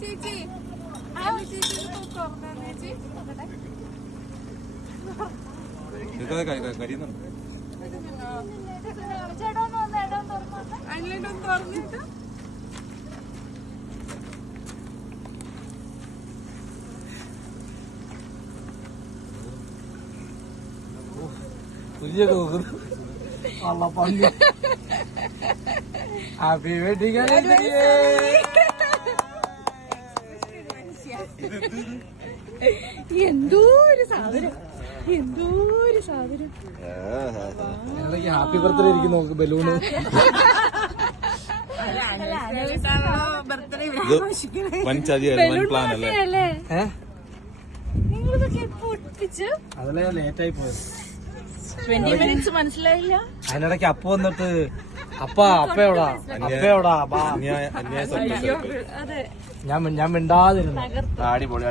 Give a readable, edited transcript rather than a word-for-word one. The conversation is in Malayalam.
ചേച്ചി അതിലോട്ടൊന്ന് തുറന്നിട്ട് ഹാപ്പി വെഡിങ് എന്തോ ഒരു സാധനം ഹാപ്പി ബർത്ത്ഡേ ഇരിക്കുന്നു നോക്ക് ബലൂണ് നിങ്ങളിതൊക്കെ പൊട്ടിച്ച് അതല്ലേ ലേറ്റ് ആയി പോയത് 20 minutes മനസ്സിലായില്ല. അതിനിടയ്ക്ക് അപ്പ വന്നിട്ട് അപ്പയോടാ അതെ ഞാൻ മിണ്ടാതിരുന്നു. അടിപൊളി